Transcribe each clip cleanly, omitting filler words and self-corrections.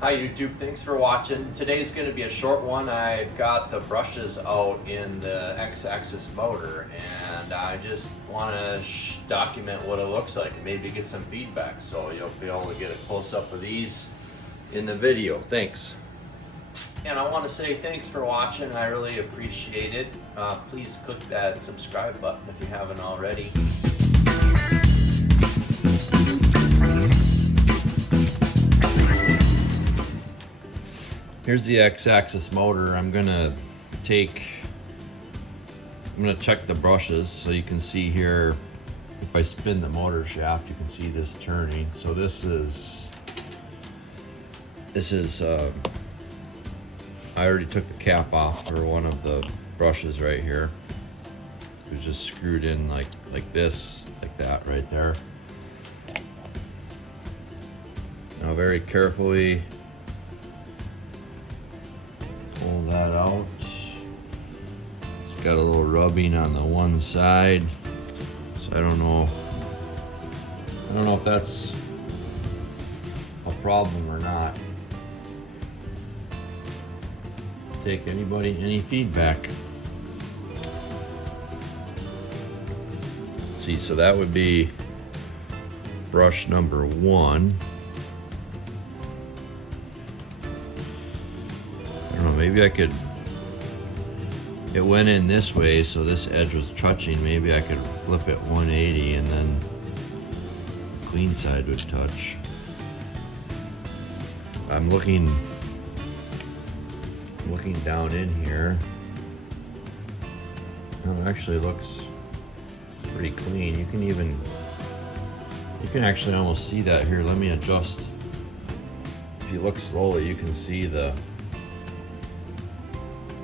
Hi YouTube, thanks for watching. Today's going to be a short one. I've got the brushes out in the X-axis motor and I just want to document what it looks like and maybe get some feedback, so you'll be able to get a close-up of these in the video. Thanks. And I want to say thanks for watching. I really appreciate it. Please click that subscribe button if you haven't already. Here's the X-axis motor. I'm gonna check the brushes so you can see here. If I spin the motor shaft, you can see this turning. So this is I already took the cap off for one of the brushes right here. It was just screwed in like this, like that right there. Now very carefully pull that out. It's got a little rubbing on the one side, so I don't know if that's a problem or not. Take any feedback. Let's see, so that would be brush number 1. I don't know, maybe I could, it went in this way, so this edge was touching. Maybe I could flip it 180 and then the clean side would touch. I'm looking down in here. Oh, it actually looks pretty clean. You can actually almost see that here. Let me adjust. If you look slowly, you can see the,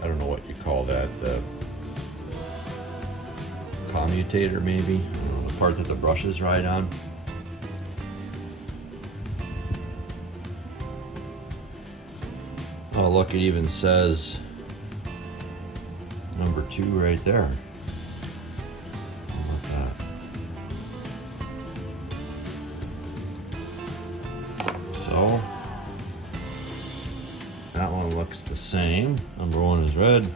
I don't know what you call that, the commutator maybe, the part that the brushes ride on. Oh look, it even says number 2 right there. How about that? So that one looks the same. Number 1 is red.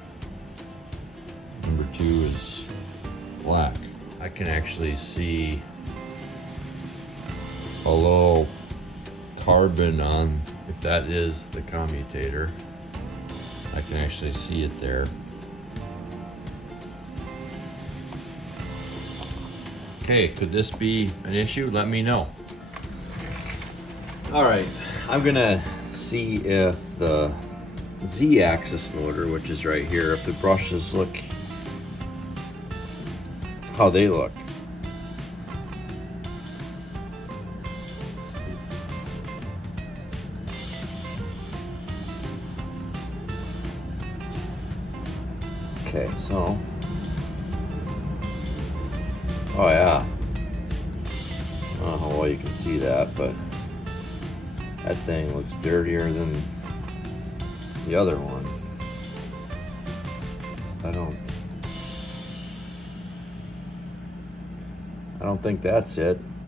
Number 2 is black. I can actually see a little carbon on, if that is the commutator. I can actually see it there. Okay, could this be an issue? Let me know. All right, I'm gonna see if the Z-axis motor, which is right here, if the brushes look, how they look. Okay, so, oh yeah, I don't know how well you can see that, but that thing looks dirtier than the other one. I don't think that's it.